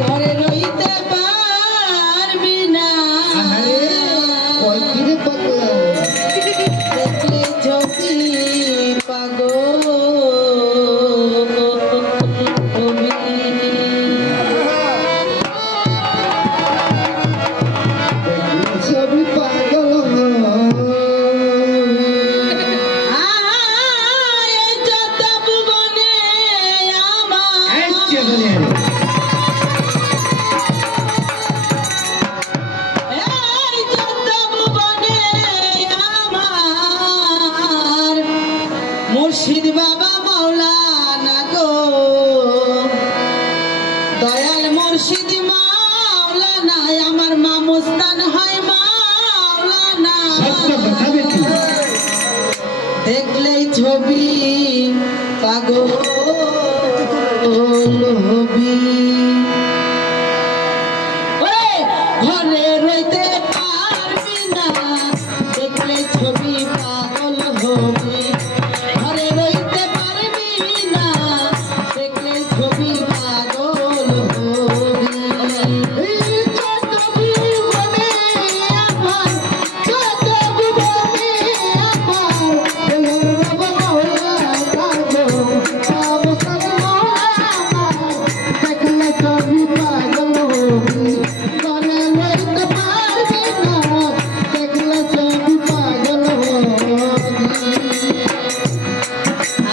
ঘরে রইতে পারবি না দেখলে চোখি পাগল সবই পাগল এই যত ভুবনে আমার এই যত ভুবনে আমার মুর্শিদ বাবা মাওলানা গো দয়াল মুর্শিদ মাওলানা আমার মা মুস্তান হয় মাওলানা দেখলেই ছবি পাগল হবি ওরে ঘরে রইতে পারবি না দেখলে ছবি পাগল হবি ঘরে রইতে পারবি না দেখলে ছবি পাগল হবি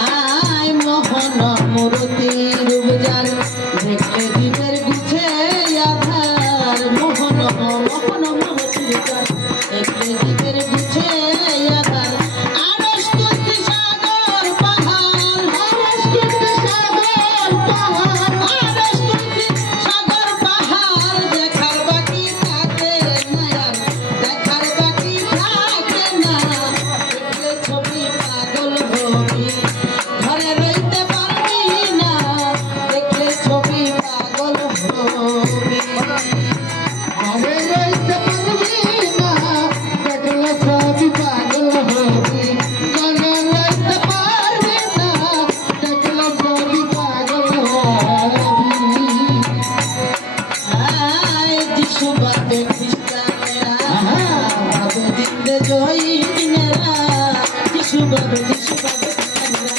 আয় মোহন মূরতি রূপজান দেখলে জীবের গুছে আধার মোহন মোহন মূরতি রূপজান দেখলে জীবের গুছে আধার আরশ তুলসী সাগর পাহাড় আরশ তুলসী সাগর পাহাড় দেখার বাকি থাকে না আর দেখার বাকি থাকে না দেখলে ছবি পাগল হবি ঘরে রইতে পারবি না দেখলে ছবি পাগল হবি আয় যিশু বাদে খ্রিস্টানেরা ভাবে দিতে জয়ীনেরা যিশু বাদে খ্রিস্টানেরা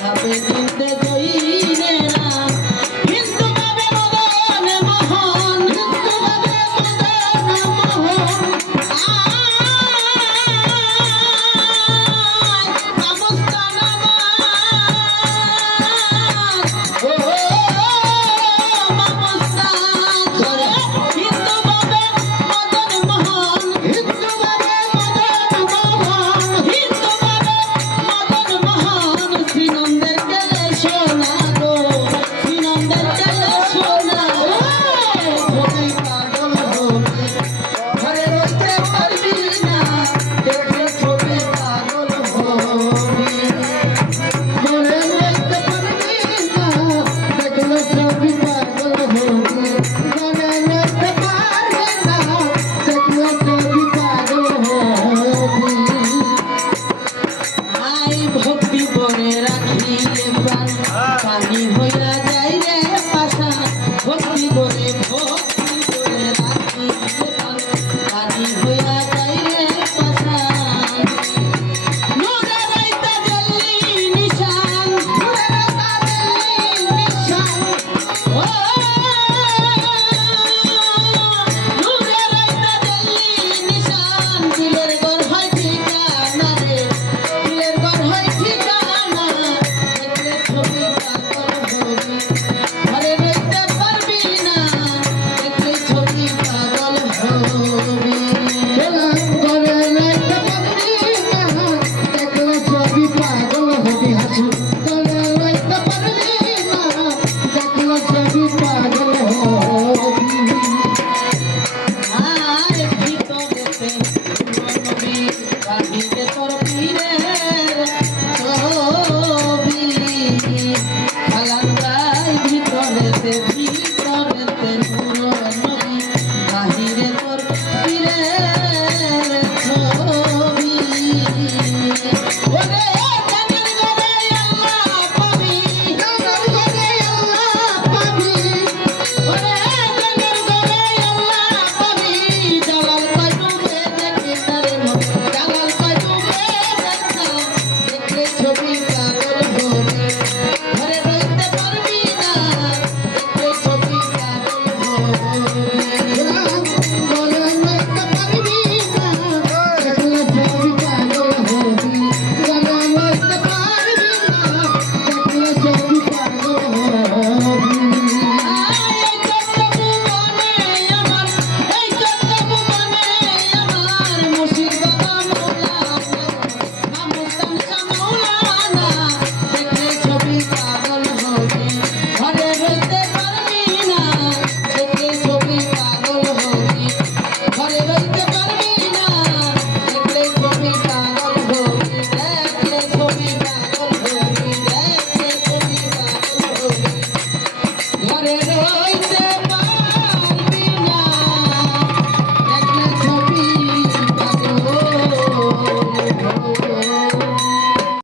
ভাবে দিতে জয়ীনেরা হিন্দু ভাবে মদন মোহন হিন্দু ভাবে মদন মোহন আমস্তান ও মামস্তান ধরে হিন্দু ভাবে মদন মোহন হিন্দু ভাবে মদন মোহন হিন্দু ভাবে মদন মোহন শ্রীনন্দের গেলে সোনা গো শ্রীনন্দের গেলে সোনা ছবি পাগল হবি ঘরে রইতে পারবি না দেখলে ছবি পাগল হবি আই ভক্তি বরে রাখিলে প্রাণ পানি হইয়া যাই রে পাশা ভক্তি বরে রাখিলে প্রাণ পানি হইয়া যাই রে পাশা নূরে রাইতা জ্বলি নিশান নূরে রাইতা জ্বলি নিশান ও নূরে রাইতা জ্বলি নিশান দিলের ঘর হয় ঠিকানা রে দিলের ঘর হয় ঠিকানা দেখলে ছবি পাগল হবি ঘরে রইতে পারবি না দেখলে ছবি পাগল হবি আর ভিতরেতে নবী বাহিরে তোর পীরের ছবি খালান্দাই ভিতরেতে নূর নবী বাহিরে তোর পীরের ছবি ওরে জানের ঘরে রে রই